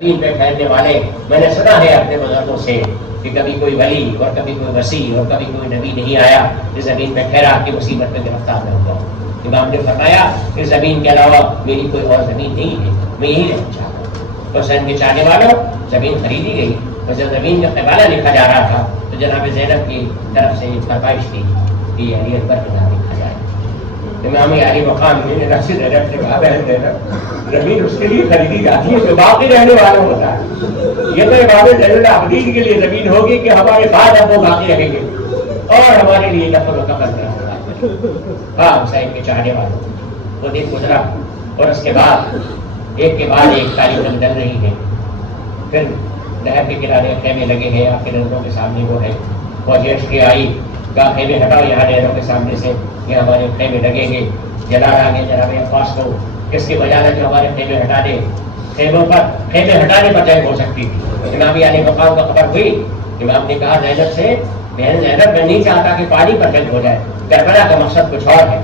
دین پہ پھیلنے والے، میں نے سنا ہے اپنے بزرگوں سے کہ کبھی کوئی ولی اور کبھی کوئی وسیع اور کبھی کوئی نبی نہیں آیا اس زمین پہ ٹھہرا کہ مصیبت میں گرفتار نہ ہوا۔ امام نے فرمایا اس زمین کے علاوہ میری کوئی اور زمین نہیں ہے، میں یہی رہنا چاہتا ہوں۔ حسین کے چاہنے والوں، زمین خریدی گئی اور جب زمین کا قبالہ لکھا جا رہا تھا تو جناب زینب کی طرف سے فرمائش تھی کہ یہ علی اکبر کے نام لکھا جائے۔ امام علی مقام میں نفس زینب سے کہا بہن زینب، زمین اس کے لیے خریدی جاتی ہے جو باقی رہنے والوں ہوتا ہے، یہ تو امام زین العابدین کے لیے زمین ہوگی کہ ہمارے بعد اب وہ باقی رہیں گے اور ہمارے لیے دفن و کفن نہ ہوگا۔ ہاں حسین کے چاہنے والوں، وہ دن گزرا اور اس کے بعد ایک کے بعد ایک تاریخ ڈل رہی ہے۔ پھر نہر کے کنارے خیمے لگے ہیں، آپ کے نظروں کے سامنے وہ ہے، فوجی لشکر آئی، کہا خیمے ہٹاؤ یہاں نہروں کے سامنے سے، یہ ہمارے خیمے لگیں گے۔ جلال آ گئے جناب عباس کو، کس کی وجہ ہے جو ہمارے خیمے ہٹا دے؟ خیموں پر، خیمے ہٹانے پر جنگ ہو سکتی تھی۔ امام علی مقام کا خبر ہوئی، امام نے کہا زینب سے، بہن زینب میں نہیں چاہتا کہ پانی پر جنگ ہو جائے، کربلا کا مقصد کچھ اور ہے،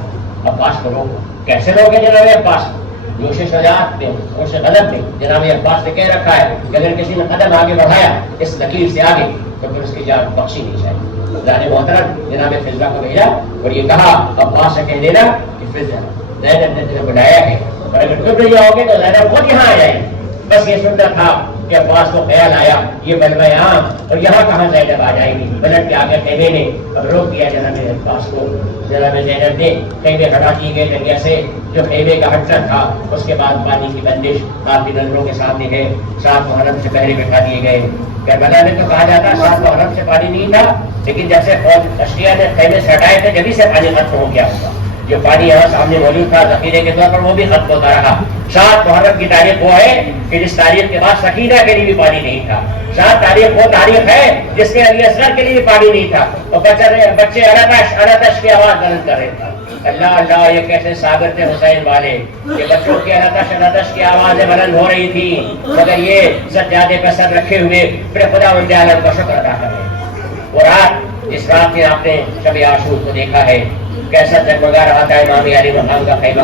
عباس کو روکو۔ کیسے روکے جناب عباس؟ جوش شجاعت میں، جوش غضب میں جناب عباس نے کہہ رکھا ہے کہ اگر کسی نے قدم آگے بڑھایا اس لکیر سے آگے تو پھر اس کی جان بخشی نہیں جائے۔ ذات محترم جناب فضلہ کو بھیجا اور یہ کہا عباس سے کہہ دینا کہ فضلہ زینب نے تجھے بلایا ہے اور اگر تم نہیں آؤ گے تو زینب خود یہاں آ جائے گی۔ بس یہ سننا تھا کہ عباس کو خیال آیا یہ بلوہ عام اور یہاں کہاں زینب آ جائے گی۔ پلٹ کے آگے خیمے نے اب روک دیا جناب عباس کو۔ جناب زینب نے خیمے ہٹا دیے گئے دریا سے، جو خیمے کا ہٹنا تھا۔ اس کے بعد پانی کی بندش آپ کی نظروں کے سامنے ہے، 7 محرم سے پہلے بٹھا دیے گئے۔ کربلا میں تو کہا جاتا 7 محرم سے پانی نہیں تھا، لیکن جب سے فوج اشریہ نے خیمے سے ہٹائے تھے جبھی سے پانی ختم ہو گیا ہوگا۔ جو پانی یہاں سامنے موجود تھا ذخیرے کے طور پر وہ بھی ختم ہوتا رہا۔ 7 محرم کی تاریخ وہ ہے کہ جس تاریخ کے بعد سکینہ کے لیے بھی پانی نہیں تھا۔ 7 تاریخ وہ تاریخ ہے جس کے علی اصغر کے لیے بھی پانی نہیں تھا اور بچے انتش کی آواز بلند کر رہے تھے۔ اللہ اللہ، یہ کیسے صابر تھے حسین والے کہ بچوں کی انتش کی آوازیں بلند ہو رہی تھی مگر یہ سجادے پر سر رکھے ہوئے پھر خدا ان عالم کا شکر ادا کر رہے۔ وہ رات، جس رات میں آپ نے شب عاشور کو دیکھا ہے کیسا جگمگا رہا تھا امام علی مقام کا خیمہ،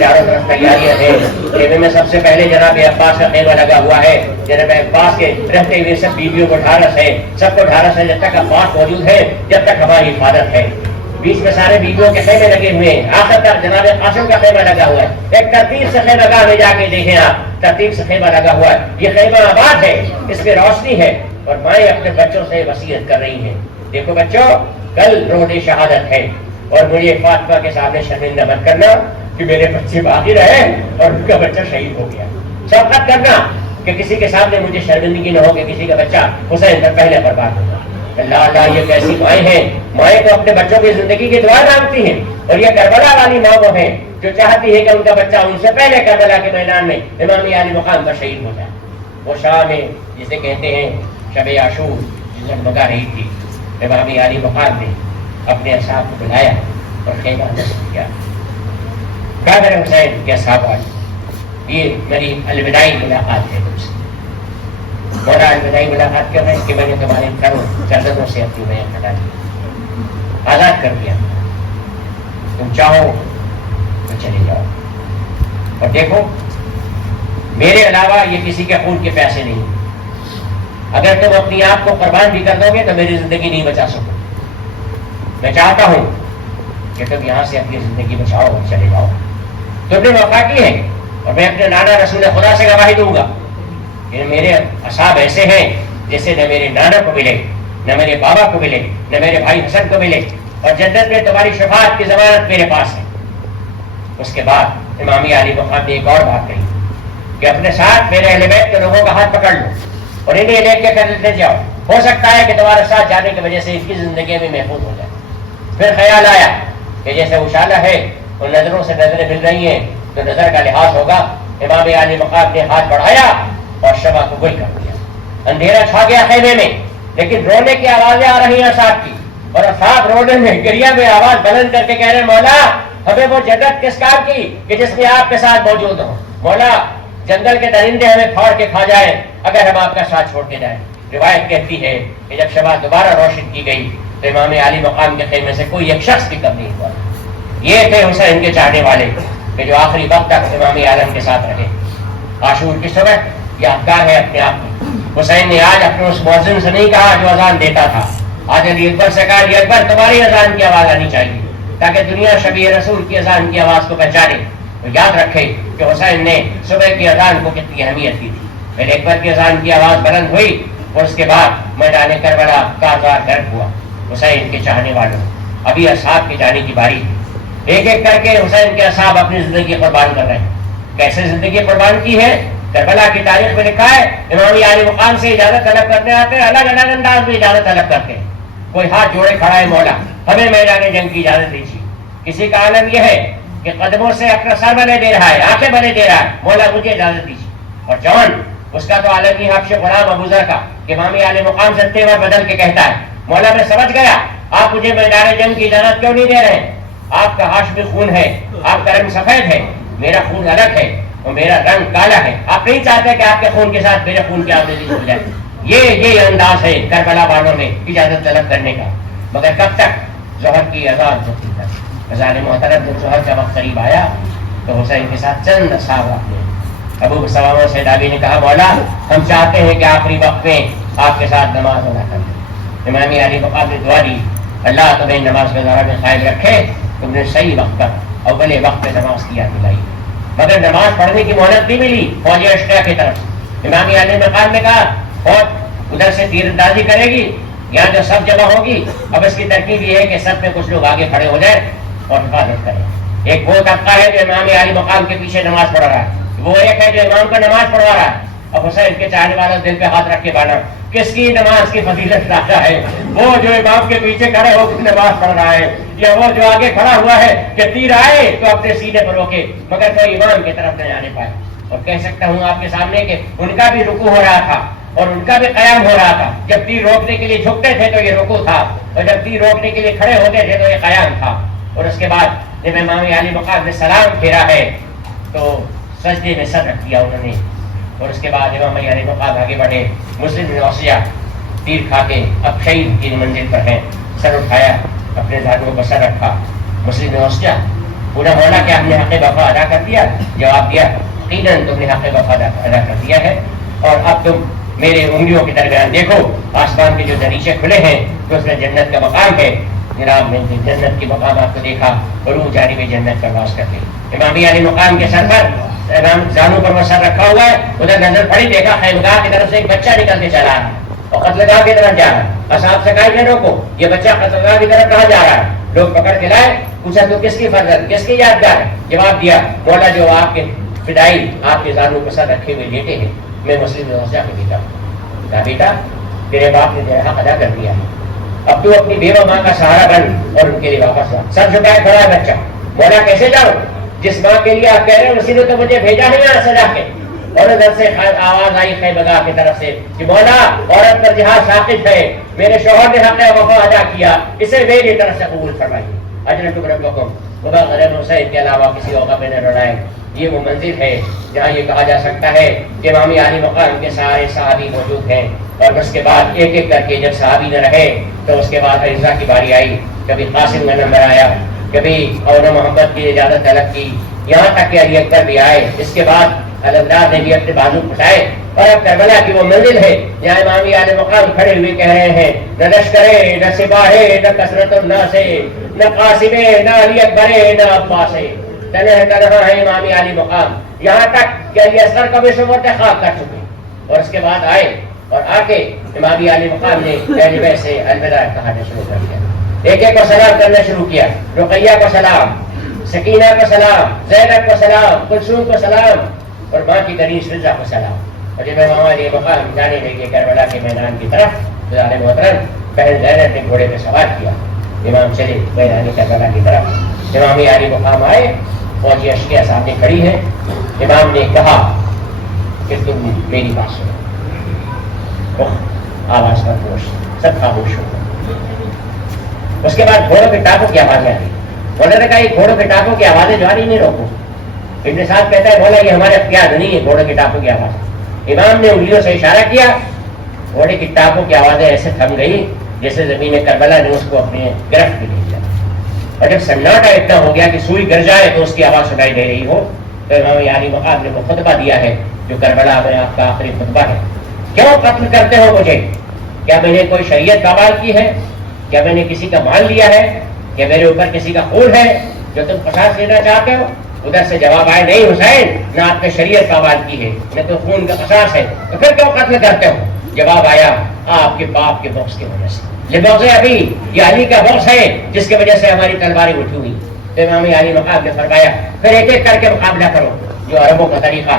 چاروں طرف تیاریاں ہیں۔ خیمے میں سب سے پہلے جناب عباس کا خیمہ لگا ہوا ہے۔ جناب عباس کے رہتے ہوئے سب بیویوں کو ڈھارس ہے، سب کو ڈھارس ہے جب تک عباس موجود ہے، جب تک ہماری حفاظت ہے۔ بیچ میں سارے بیویوں کے خیمے لگے ہوئے ہیں، آخر تک جناب قاسم کا خیمہ لگا ہوا ہے۔ ایک ترتیب سے خیمہ گاہ میں جا کے دیکھیں آپ، ترتیب سے خیمہ لگا ہوا ہے۔ یہ خیمہ آباد ہے، اس میں روشنی ہے اور مائیں اپنے بچوں سے وصیت کر رہی ہیں، دیکھو بچوں کل روز شہادت ہے اور مجھے فاطمہ کے سامنے شرمندہ مت کرنا کہ میرے بچے باقی رہے اور ان کا بچہ شہید ہو گیا۔ شفقت کرنا کہ کسی کے سامنے مجھے شرمندگی نہ ہو کہ کسی کا بچہ حسین سے پہلے برباد ہوگا۔ اللہ اللہ، یہ کیسی مائیں ہیں، مائیں تو اپنے بچوں کی زندگی کی دعا مانگتی ہیں اور یہ کربلا والی ماں وہ ہے جو چاہتی ہے کہ ان کا بچہ ان سے پہلے کربلا کے میدان میں امام علی مقام پر شہید ہو جائے۔ وہ شام ہے جسے کہتے ہیں شب عاشور، جس وقت بگا رہی تھی، امام علی مقام نے اپنے اصحاب کو بلایا اور خیمہ نصب کیا۔ بابر حسین کے اصحاب آج یہ میری الوداعی ملاقات ہے تم سے۔ مولا الوداعی ملاقات کر رہے ہیں کہ میں نے تمہارے گردنوں سے اپنی بیعت ہٹا دی، آزاد کر دیا، تم چاہو تو چلے جاؤ اور دیکھو میرے علاوہ یہ کسی کے خون کے پیاسے نہیں، اگر تم اپنی آپ کو قربان بھی کر دو گے تو میری زندگی نہیں بچا سکو۔ میں چاہتا ہوں کہ تم یہاں سے اپنی زندگی بچاؤ اور چلے جاؤ۔ تم نے وفا کی ہے اور میں اپنے نانا رسول خدا سے گواہی دوں گا کہ میرے اصحاب ایسے ہیں جیسے نہ میرے نانا کو ملے، نہ میرے بابا کو ملے، نہ میرے بھائی حسن کو ملے، اور جنت میں تمہاری شفاعت کی ضمانت میرے پاس ہے۔ اس کے بعد امام علی مقام نے ایک اور بات کہی کہ اپنے ساتھ میرے اہل بیت کے لوگوں کا ہاتھ پکڑ لو اور انہیں لے کے کرتے جاؤ، ہو سکتا ہے کہ تمہارے ساتھ جانے کی وجہ سے ان کی زندگی میں محفوظ ہو جائے۔ پھر خیال آیا کہ جیسے اجالا ہے اور نظروں سے نظریں مل رہی ہیں تو نظر کا لحاظ ہوگا۔ امام علی مقام نے ہاتھ بڑھایا اور شمع کو گل کر دیا۔ اندھیرا چھا گیا خیمے میں، لیکن رونے کی آوازیں آ رہی ہیں صاحب کی، اور صاحب رونے میں گریا میں آواز بلند کر کے کہہ رہے مولا ہمیں وہ جنت کس کام کی کہ جس میں آپ کے ساتھ موجود ہوں۔ مولا جنگل کے درندے ہمیں پھاڑ کے کھا جائیں اگر ہم آپ کا ساتھ چھوڑ کے جائیں۔ روایت کہتی ہے کہ جب شمع دوبارہ روشن کی گئی تو امام علی مقام کے خیمے سے کوئی ایک شخص بھی کم نہیں ہوا۔ یہ تھے حسین کے چاہنے والے کہ جو آخری وقت تک امام عالم کے ساتھ رہے۔ عاشور کی صبح یادگار ہے اپنے آپ میں. حسین نے آج اپنے اس مؤذن سے نہیں کہا جو اذان دیتا تھا, آج علی اکبر سے کہا علی اکبر تمہاری اذان کی آواز آنی چاہیے تاکہ دنیا شبیہ رسول کی اذان کی آواز کو پہچانے. تو یاد رکھے کہ حسین نے صبح کی اذان کو کتنی اہمیت دی تھی. علی اکبر کی اذان کی آواز بلند ہوئی اور اس کے بعد میدان کربلا کارزار گرد ہوا. حسین کے چاہنے والوں ابھی اصحاب کے جانے کی باری ہے. ایک ایک کر کے حسین کے اصحاب اپنی زندگی قربان کر رہے ہیں. کیسے زندگی قربان کی ہے؟ کربلا کی تاریخ میں لکھا ہے امام علی مقام سے اجازت طلب کرنے آتے ہیں, الگ الگ انداز میں اجازت طلب کرتے ہیں. کوئی ہاتھ جوڑے کھڑا ہے, مولا ہمیں میدان جنگ کی اجازت دیجیے. کسی کا عالم یہ ہے کہ قدموں سے اپنا سر بنے دے رہا ہے, آنکھیں بنے دے رہا ہے, مولا مجھے اجازت دیجیے. اور جوان اس کا تو عالم ہی حبش غلام ابو ذر کا کہ امام علی مقام سے تیور بدل کے کہتا ہے مولا میں سمجھ گیا آپ مجھے میدان جنگ کی اجازت کیوں نہیں دے رہے ہیں. آپ کا ہاشمی خون ہے, آپ کا رنگ سفید ہے, میرا خون الگ ہے اور میرا رنگ کالا ہے. آپ نہیں چاہتے کہ آپ کے خون کے ساتھ میرے خون کی آمیزش ہو جائے. یہ انداز ہے کربلا والوں میں اجازت طلب کرنے کا. مگر کب تک؟ ظہر کی اذان ہوتی ہے. اذان محترم جب ظہر کا وقت قریب آیا تو حسین کے ساتھ چند اصحاب اپنے ابو سلامہ سیدابی نے کہا مولا ہم چاہتے ہیں کہ آخری وقت میں آپ کے ساتھ نماز ادا کر دیں. امام علی مقام نے دعا دی اللہ تمہیں نماز کے دوران میں قائم رکھے. تم نے صحیح وقت پر اول وقت میں نماز کی یاد دلائی. مگر نماز پڑھنے کی مہلت بھی ملی فوج اشتیا کی طرف سے. امام علی مقام نے کہا فوج ادھر سے تیر اندازی کرے گی, یہاں جو سب جمع ہوگی. اب اس کی ترکیب یہ ہے کہ سب میں کچھ لوگ آگے کھڑے ہو جائیں اور حفاظت کریں. ایک وہ طبقہ ہے جو امام علی مقام کے پیچھے نماز پڑھ رہا ہے, وہ ایک ہے جو امام کا نماز پڑھوا رہا ہے. اب حسین کے چاہنے والا دل پہ ہاتھ رکھ کے بانا کس کی نماز کی فضیلت زیادہ ہے, وہ جو امام کے پیچھے کھڑے ہو کے نماز پڑھ رہا ہے یا وہ جو آگے کھڑا ہوا ہے کہ تیر آئے تو اپنے سینے پر روکے مگر کوئی امام کی طرف نہ جانے پائے. اور کہہ سکتا ہوں آپ کے سامنے کہ ان کا بھی رکوع ہو رہا تھا اور ان کا بھی قیام ہو رہا تھا. جب تیر روکنے کے لیے جھکتے تھے تو یہ رکوع تھا اور جب تیر روکنے کے لیے کھڑے ہوتے تھے تو یہ قیام تھا. اور اس کے بعد جب امام علی مقام نے سلام پھیرا ہے تو سجدے میں سر رکھ دیا انہوں نے. اور اس کے بعد امام علی مقام آگے بڑھے. مسلم نوسیہ تیر کھا کے اب شہید کی منزل پر ہیں, سر اٹھایا, اپنے دھاگوں پر سر رکھا. مسلم نوسیہ پورا مولا کہ آپ نے حق وفا ادا کر دیا. جواب دیا یقیناً تم نے حق وفا ادا کر دیا ہے اور اب تم میرے انگلیوں کے درمیان دیکھو آسمان کے جو دریچے کھلے ہیں تو اس میں جنت کا مقام ہے. جناب نے جنت کے مقام آپ کو دیکھا اور وہ جانب جنت پرواز کرتے. امام علی مقام کے سر پر امام زانو پر وہ سر رکھا ہوا ہے, ادھر نظر پڑی دیکھا خیمگاہ کی طرف سے ایک بچہ نکل کے چلا رہا ہے اور قتلگاہ کی طرف جا رہا ہے. اصحاب سے کہا کہ روکو, یہ بچہ قتلگاہ کی طرف کہاں جا رہا ہے؟ لوگ پکڑ کے لائے, پوچھا تو کس کی فرض کس کی یادگار ہے؟ جواب دیا مولا جو آپ کے فدائی آپ کے زانو پر سر رکھے ہوئے لیٹے ہیں میں مسلم نوسیہ کے بیٹا ہوں. کہا بیٹا تیرے باپ نے تیرا حق ادا کر دیا ہے, اب تو اپنی بیوہ ماں کا سہارا بن اور ان کے لیے واپس جا. سر جھکائے کھڑا ہے بچہ. مولا کیسے جاؤ؟ جس ماں کے لیے آپ کہہ رہے ہیں اسی نے تو مجھے بھیجا ہے یہاں سجا کے. اور ادھر سے آواز آئی خیمگاہ کی طرف سے کہ مولا عورت پر جہاد ثابت ہے, میرے شوہر نے حق وفا ادا کیا, اسے میری طرف سے قبول فرمائیے. اجر ربکم خدا غیر حسین کے علاوہ کسی اور میں نہ لڑائے. یہ وہ منزل ہے جہاں یہ کہا جا سکتا ہے کہ امام علی مقام کے سارے صحابی موجود ہیں. اور اس کے بعد ایک ایک کر کے جب صحابی نہ رہے تو اس کے بعد رضا کی باری آئی. کبھی قاسم کا نمبر آیا, کبھی اور محمد کی اجازت طلب کی, یہاں تک کہ علی اکبر بھی آئے. اس کے بعد الدار نے بھی اپنے بازو پھٹائے اور اب کربلا کی وہ منزل ہے جہاں امام علی مقام کھڑے ہوئے کہہ رہے ہیں نہ لشکرے نہ سپاہے نہ کثرت الناس نہ قاسمے نہ علی اکبرے نہ عباس, تنہا ہے امام علی مقام. یہاں تک کہ علی اصغر کا بھی شمار خواب کر چکے اور اس کے بعد آئے اور آ کے امام علی مقام نے پہلے سے الوداع کہنا شروع کر دیا. ایک ایک کو سلام کرنا شروع کیا. رقیہ کو سلام, سکینہ کو سلام, زینب کو سلام, کلثوم کو سلام اور ماں کی کنیز رضا کو سلام. اور جب امام علی مقام جانے لگے کربلا کے میدان کی طرف تو ظالم محترم بہن زینب نے گھوڑے پہ سوار کیا. امام چلے میدان کربلا کی طرف. امام علی مقام آئے, فوجی اشکیا سامنے کھڑی ہے. امام نے کہا کہ تم میری بات سنو. آواز کا گوش, سب خاموش ہو. اس کے بعد گھوڑوں کے ٹاپوں کی آوازیں آئی. مولا نے کہا یہ گھوڑوں کے ٹاپوں کی آوازیں جو آ رہی نہیں روکو. ابن سعد کہتا ہے مولا یہ ہمارے اختیار نہیں ہے گھوڑوں کے ٹاپوں کی آواز. امام نے انگلیوں سے اشارہ کیا, گھوڑے کی ٹاپوں کی آوازیں ایسے تھم گئی جیسے زمین کربلا نے اس کو اپنے گرفت میں لے لیا. اور جب سناٹا اتنا ہو گیا کہ سوئی گر جائے تو اس کی آواز سنائی دے رہی ہو تو امام عالی مقام نے وہ خطبہ دیا ہے جو کربلا میں آپ کا آخری خطبہ ہے. کیوں قتل کرتے ہو مجھے؟ کیا میں نے کوئی شریعت پامال کی ہے؟ کیا میں نے کسی کا مال لیا ہے؟ کیا میرے اوپر کسی کا خون ہے جو تم قصاص لینا چاہتے ہو؟ ادھر سے جواب آئے نہیں حسین، نہ آپ نے شریعت پامال کی ہے نہ تو خون کا قصاص ہے، تو پھر کیوں قتل کرتے ہو؟ جواب آیا آپ کے باپ کے بغض کی وجہ سے. یہ بغض ابھی، یہ علی کا بغض ہے جس کی وجہ سے ہماری تلواریں اٹھی ہوئی. تو امام علی مقام نے فرمایا پھر ایک ایک کر کے مقابلہ کرو، جو عربوں کا طریقہ.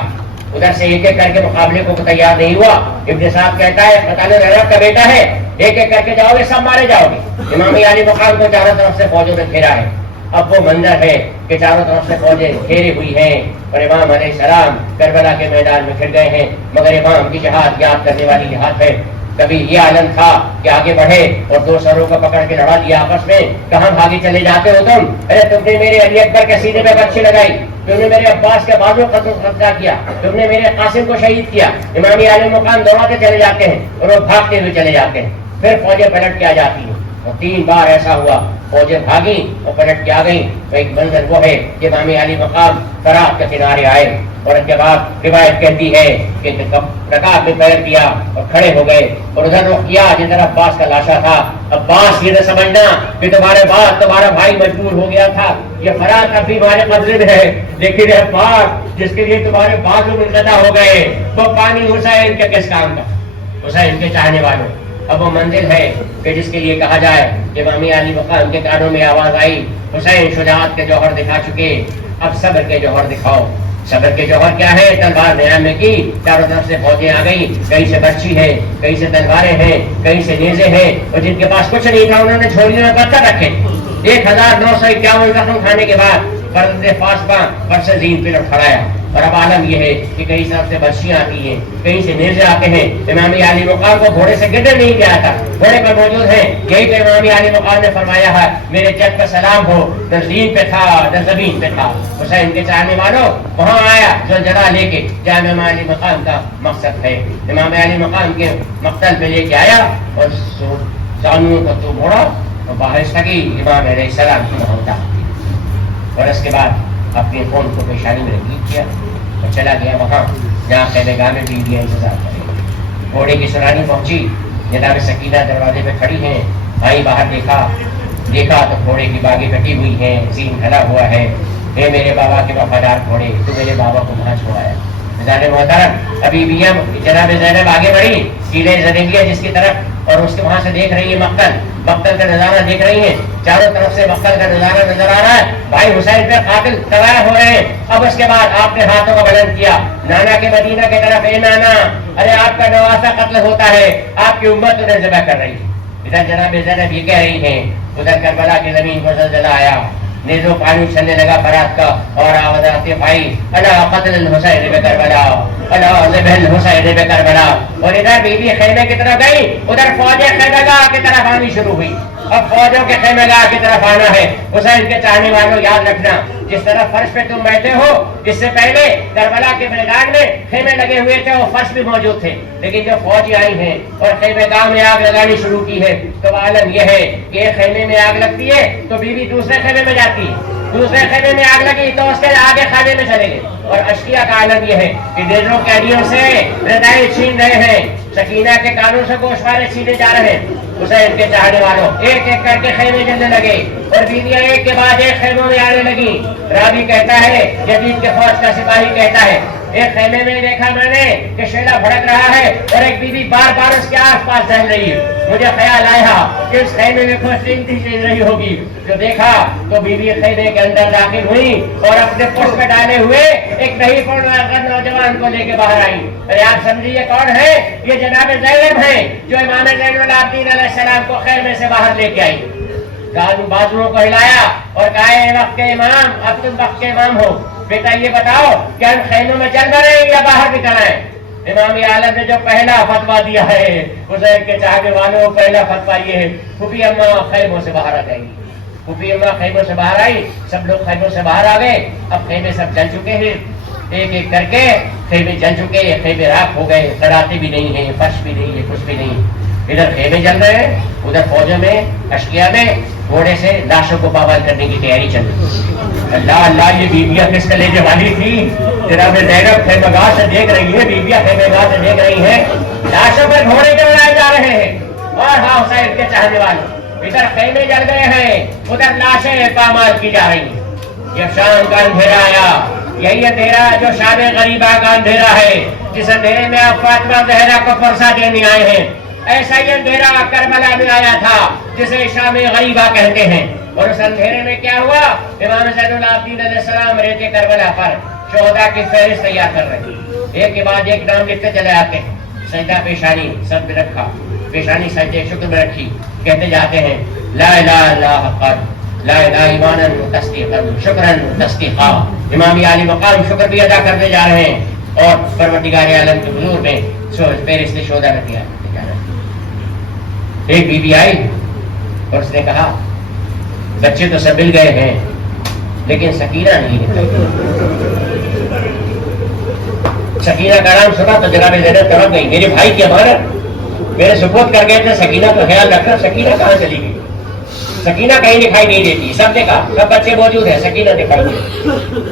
ادھر سے ایک ایک کر کے مقابلے کو تیار نہیں ہوا. ابن سعد کہتا ہے قتال العرب کا بیٹا ہے، ایک ایک کر کے جاؤ گے سب مارے جاؤ گے. امام علی مقام کو چاروں طرف سے فوجوں نے گھیرا ہے. اب وہ منظر ہے کہ چاروں طرف سے فوجیں گھیری ہوئی ہیں اور امام علیہ السلام کربلا کے میدان میں پھر گئے ہیں. مگر امام کی جہاد یاد کرنے والی جہاد ہے. کبھی یہ عالم تھا کہ آگے بڑھے اور دو سروں کو پکڑ کے لڑا دیا آپس میں. کہاں بھاگے چلے جاتے ہو تم؟ ارے تم نے میرے علی اکبر کے سینے میں برچھی لگائی، تم نے میرے عباس کے بازو قبضہ کیا، تم نے میرے قاسم کو شہید کیا. امام علی مقام دوڑاتے چلے جاتے ہیں اور وہ بھاگتے ہوئے چلے جاتے ہیں. پھر فوجیں پلٹ کے آ جاتی ہیں اور 3 بار ایسا ہوا فوجیں بھاگی اور پلٹ کے آ گئی. تو ایک منظر وہ ہے کہ امام علی مقام فرات کے کنارے آئے اور اس کے بعد روایت کہتی ہے کہ رکعت میں پیر کیا اور کھڑے ہو گئے اور ادھر رخ کیا جدھر عباس کا لاشا تھا. عباس یہ نہ سمجھنا کہ تمہارے بعد تمہارا بھائی مجبور ہو گیا تھا، یہ فرات اب بھی ہمارے قبضے میں ہے، لیکن عباس جس کے لیے تمہارے بازو منقطع ہو گئے وہ پانی حسین کے کس کام کا؟ حسین کے چاہنے والوں. اب وہ منزل ہے کہ جس کے لیے کہا جائے کہ امام علی مقام کے کانوں میں آواز آئی حسین شجاعت کے جوہر دکھا چکے، اب صبر کے جوہر دکھاؤ. صبر کے جوہر کیا ہے؟ تلوار نیام میں کی، چاروں طرف سے فوجیں آ گئی، کہیں سے برچھی ہے، کہیں سے تلواریں ہیں، کہیں سے نیزے ہیں، اور جن کے پاس کچھ نہیں تھا انہوں نے جھولیوں میں پتھر رکھے. 1951 زخم کھانے کے بعد فرد فاسبہ برس زین پہ لڑکھڑایا. اور اب عالم یہ ہے کہ کہیں طرف سے برشیاں آتی ہیں، کہیں سے نیزے آتے ہیں. امام علی مقام کو گھوڑے سے گرنے نہیں دیا تھا، گھوڑے پر موجود ہیں. یہی تو امام علی مقام نے فرمایا ہے میرے جد کا سلام ہو، نہ زین پہ تھا نہ زمین پہ تھا. حسین کے چاہنے والوں وہاں آیا زلزلہ لے کے، جہاں امام علی مقام کا مقصد ہے. امام علی مقام کے مقتل پہ لے کے آیا اور زانوں کو تو موڑا اور باہر سکی امام علیہ السلام کی محمد. اور اس کے بعد اپنے فون کو پیشانی میں رکیب کیا اور چلا گیا وہاں جہاں خیمے گاہ میں بیویاں انتظار کریں. گھوڑے کی سرانی پہنچی، جناب سکینہ دروازے پہ کھڑی ہیں. آئی باہر دیکھا تو گھوڑے کی باغیں کٹی ہوئی ہیں، زین کھلا ہوا ہے. اے میرے بابا کے وفادار گھوڑے، تو میرے بابا کو کہاں چھوڑایا؟ نظام محترم ابھی بیویاں جناب زینب آگے بڑھی قلعہ زنیبیہ جس کی طرف، اور اس کے وہاں سے دیکھ رہی ہے مقتل کا نظارہ دیکھ رہی ہیں. چاروں طرف سے مقتل کا نظارہ نظر آ رہا ہے. بھائی حسین پہ قاتل تباہ ہو رہے ہیں. اب اس کے بعد آپ نے ہاتھوں کو بلند کیا نانا کے مدینہ کی طرف، اے نانا ارے آپ کا نواسا قتل ہوتا ہے، آپ کی امت انہیں ذبح کر رہی ہے. ادھر جناب زینب یہ کہہ رہی ہیں، ادھر کربلا کی زمین پر زلزلہ آیا، نیزو پانی چلنے لگا فرات کا، اور آواز آتی بھائی الا قتل الحسین بکربلا، الا ذبح الحسین بکربلا. اور ادھر بیوی خیمے کی طرف گئی، ادھر فوجیں خیمے گاہ کی طرف آنی شروع ہوئی. اب فوجوں کے خیمے گاہ کی طرف آنا ہے. حسین کے چاہنے والوں یاد رکھنا، جس طرح فرش پہ تم بیٹھے ہو، اس سے پہلے کربلا کے میدان میں خیمے لگے ہوئے تھے، وہ فرش بھی موجود تھے. لیکن جب فوجی آئی ہیں اور خیمے گاہ میں آگ لگانی شروع کی ہے تو عالم یہ ہے کہ ایک خیمے میں آگ لگتی ہے تو بیوی دوسرے خیمے میں جاتی ہے، دوسرے خیمے میں آگ لگی تو اس کے آگے خانے میں چلے گئے. اور اشکیا کا عالم یہ ہے کہ ڈیزروں قیدیوں سے ردائیں چھین رہے ہیں، سکینہ کے کانوں سے گوشوارے چھینے جا رہے ہیں. حسین کے چاہنے والوں ایک ایک کر کے خیمے جلنے لگے اور بیویاں ایک کے بعد ایک خیموں میں آنے لگی. راوی کہتا ہے، یزید کے فوج کا سپاہی کہتا ہے، ایک خیمے میں دیکھا میں نے کہ شعلہ بھڑک رہا ہے اور ایک بیوی بار بار اس کے آس پاس ٹہل رہی ہے. مجھے خیال آیا کہ اس خیمے میں کوئی قیمتی چیز رہی ہوگی. جو دیکھا تو بیوی خیمے کے اندر داخل ہوئی اور اپنے پشت میں ڈالے ہوئے ایک نہیں پڑھنے نوجوان کو لے کے باہر آئی. ارے آپ سمجھیے کون ہے؟ یہ جناب زینب ہیں جو امام زین العابدین علیہ السلام کو خیمے سے باہر لے کے آئی. بازوؤں کو ہلایا اور کہا اے وقت کے امام، اب تم وقت کے امام ہو، بیٹا یہ بتاؤ کہ ہم خیموں میں چل رہے ہیں یا باہر نکل رہے ہیں؟ امام عالم نے جو پہلا فتویٰ دیا ہے حسین کے چاہنے والوں، پہلا فتویٰ یہ ہے پھوپھی اماں خیموں سے باہر آ گئی. پھوپھی اماں خیموں سے باہر آئی، سب لوگ خیموں سے باہر آ گئے. اب خیمے سب جل چکے ہیں، ایک ایک کر کے خیمے جل چکے، خیمے راکھ ہو گئے، کراتے بھی نہیں ہیں، فرش بھی نہیں ہے، کچھ بھی نہیں. ادھر خیمے جل رہے ہیں، ادھر فوجوں میں اشکیا میں گھوڑے سے لاشوں کو پامال کرنے کی تیاری چل رہی. اللہ اللہ، یہ بیویاں کس کلیجے والی تھی. جناب زینب خیمہ گاہ سے دیکھ رہی ہے، بیویاں خیمہ گاہ سے دیکھ رہی ہیں، لاشوں پر گھوڑے کے بنائے جا رہے ہیں. اور ہاں حسین کے چاہنے والے، ادھر خیمے جل گئے ہیں، ادھر لاشیں پامال کی جا رہی ہیں. یہ شام کا اندھیرا آیا، یہی اندھیرا جو شام غریبہ کا اندھیرا ہے، جس اندھیرے میں آپ فاطمہ زہرا کو فرصہ دینے آئے ہیں. ایسا ہی اندھیرا کربلا میں آیا تھا جسے شام غریبہ کہتے ہیں. اور اس اندھیرے میں کیا ہوا؟ امام زین العابدین علیہ السلام ریت کربلا پر شہداء کی فہرست تیار کر رہے ہیں. ایک کے بعد ایک نام لکھتے چلے آتے ہیں. سجدہ پیشانی سب میں رکھا، پیشانی سجدے شکر میں رکھی، کہتے جاتے ہیں لا الہ الا حق لا الہ ایمانا تصدیقا شکرا تصدیقا. امام عالی مقام شکر بھی ادا کرتے جا رہے ہیں اور پروردگار عالم کے حضور میں فہرست شہداء میں تیار کرتے جا رہے ہیں. ایک بی بی آئی اور اس نے کہا بچے تو سب مل گئے ہیں لیکن سکینہ نہیں ہے. سکینہ کا نام سنا تو جناب زینب چمک گئی. میرے بھائی کی امانت میرے سپرد کر گئے تھے، سکینہ کو خیال رکھنا. سکینہ کہاں چلی گئی؟ سکینہ کہیں دکھائی نہیں دیتی. سب نے کہا سب بچے موجود ہیں، سکینہ دکھائی نہیں.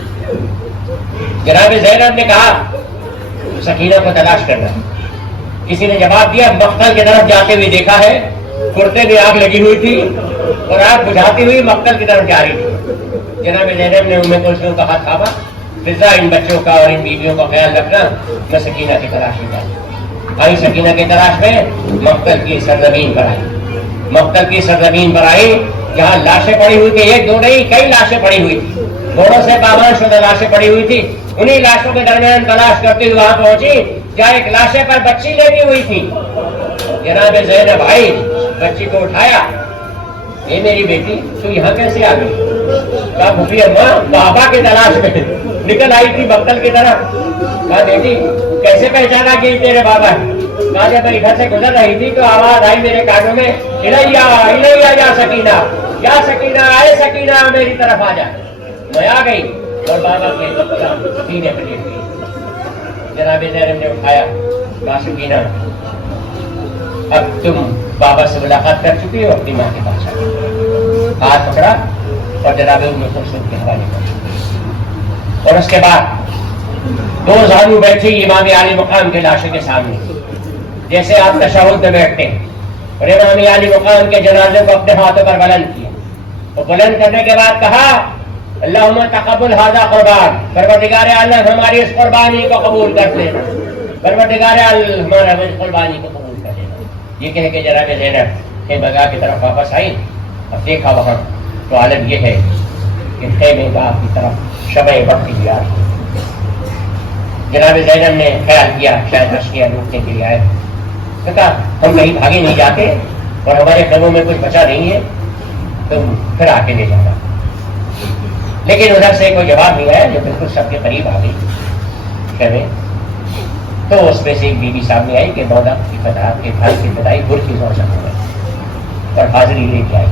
جناب زینب نے کہا سکینہ کو تلاش کرنا. کسی نے جواب دیا مقتل کی طرف جاتے ہوئے دیکھا ہے. کرتے میں آگ لگی ہوئی تھی اور آگ بجھاتی ہوئی مقتل کی طرف جا رہی تھی. جناب زینب نے ام کلثوم کا ہاتھ تھاما. فضا ان بچوں کا اور ان بیویوں کا خیال رکھنا، میں سکینہ کی تلاش میں جاؤں. آئی سکینہ کی تلاش میں مقتل کی سرزمین پر آئی. مقتل کی سرزمین پر آئی جہاں لاشیں پڑی ہوئی تھی. ایک دو نہیں، کئی لاشیں پڑی ہوئی تھی. گھوڑوں سے پامال شدہ لاشیں پڑی ہوئی تھی. انہی لاشوں کے درمیان تلاش کرتے ہوئے وہاں پہنچی جہاں ایک لاشے پر بچی لیٹی ہوئی تھی. جناب زینب آئی، بچی کو اٹھایا. اے میری بیٹی تو یہاں کیسے آ گئی؟ کہا پھوپھی اماں بابا کی تلاش میں نکل آئی تھی مقتل کی طرف. کہا بیٹی کیسے پہچانا کہ تیرے بابا ہے؟ کہا جب میں ادھر سے گزر رہی تھی تو آواز آئی میرے کانوں میں الیہ الیہ یا سکینہ، یا سکینہ اے سکینہ میری طرف آ جا. میں آ گئی اور بابا کے سینے پر لیٹ گئی. جناب زینب نے اٹھایا. کہا سکینہ اب تم بابا سے ملاقات کر چکی ہو، اپنی ماں کے پاس آ گئی. ہاتھ پکڑا اور جناب ام کلثوم کے حوالے کر. اور اس کے بعد دو زانو بیٹھی امام عالی مقام کے لاشے کے سامنے، جیسے آپ تشہد میں بیٹھتے ہیں. اور امام عالی مقام کے جنازے کو اپنے ہاتھوں پر بلند کیا اور بلند کرنے کے بعد کہا اللہم تقبل ھذا قربان. پروردگار عالم ہماری اس قربانی کو قبول کر لینا. پروردگار عالم ہمارا اس قربانی کو قبول کر لینا. یہ کہہ کے جناب زینب خیمہ گاہ کی طرف واپس آئی اور دیکھا وہاں تو عالم یہ ہے کہ خیمہ گاہ کی طرف شمع بڑھتی ہوئی آ رہی. جناب زینب نے خیال کیا شاید اشکیا لوٹنے کے لیے آئے. کہا ہم کہیں بھاگے نہیں جاتے اور ہمارے خیموں میں کچھ بچا نہیں ہے، تم پھر آ کے لے جانا. لیکن ادھر سے کوئی جواب نہیں آیا. جو بالکل سب کے قریب آ گئی خیمے تو اس میں سے ایک بی بی سامنے آئی کہ مولا کی فتح کے بھائی کی بدائی گر کی زور سے ہو گئی اور حاضری لے کے آئی.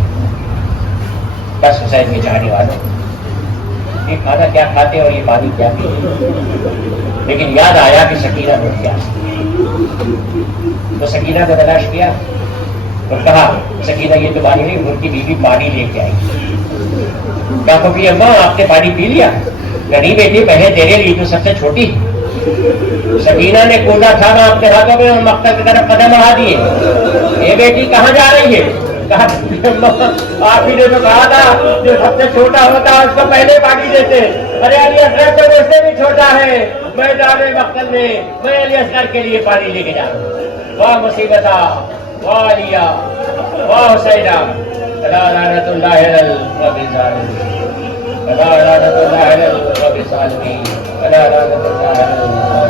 بس حسین کے چاہنے والوں یہ کھانا کیا کھاتے اور یہ پانی کیا پیتے. لیکن یاد آیا کہ سکینہ کو کیا تو سکینہ کو تلاش کیا اور کہا سکینہ یہ تو پانی نہیں، ان کی بیوی پانی لے کے آئی. کہا پھوپھی اماں آپ نے پانی پی لیا؟ نہیں بیٹی پہلے تیرے لیے تو سب سے چھوٹی. سکینہ نے کوزہ تھاما اپنے ہاتھوں میں اور مقتل کی طرف قدم بڑھا دیے. اے بیٹی کہاں جا رہی ہے؟ کہا آپ ہی نے تو کہا تھا جو سب سے چھوٹا ہوتا ہے اس کو پہلے پانی دیتے. ارے علی اصغر تو مجھ سے بھی چھوٹا ہے، میں جانے مقتل میں علی اصغر کے لیے پانی لے کے جا رہا ہوں. واہ مصیبتہ، واہ علیہ، واہ حسینہ. الا لعنت اللہ علی القوم الظالمین، الا لعنت اللہ علی القوم الظالمین، الا لعنت اللہ علی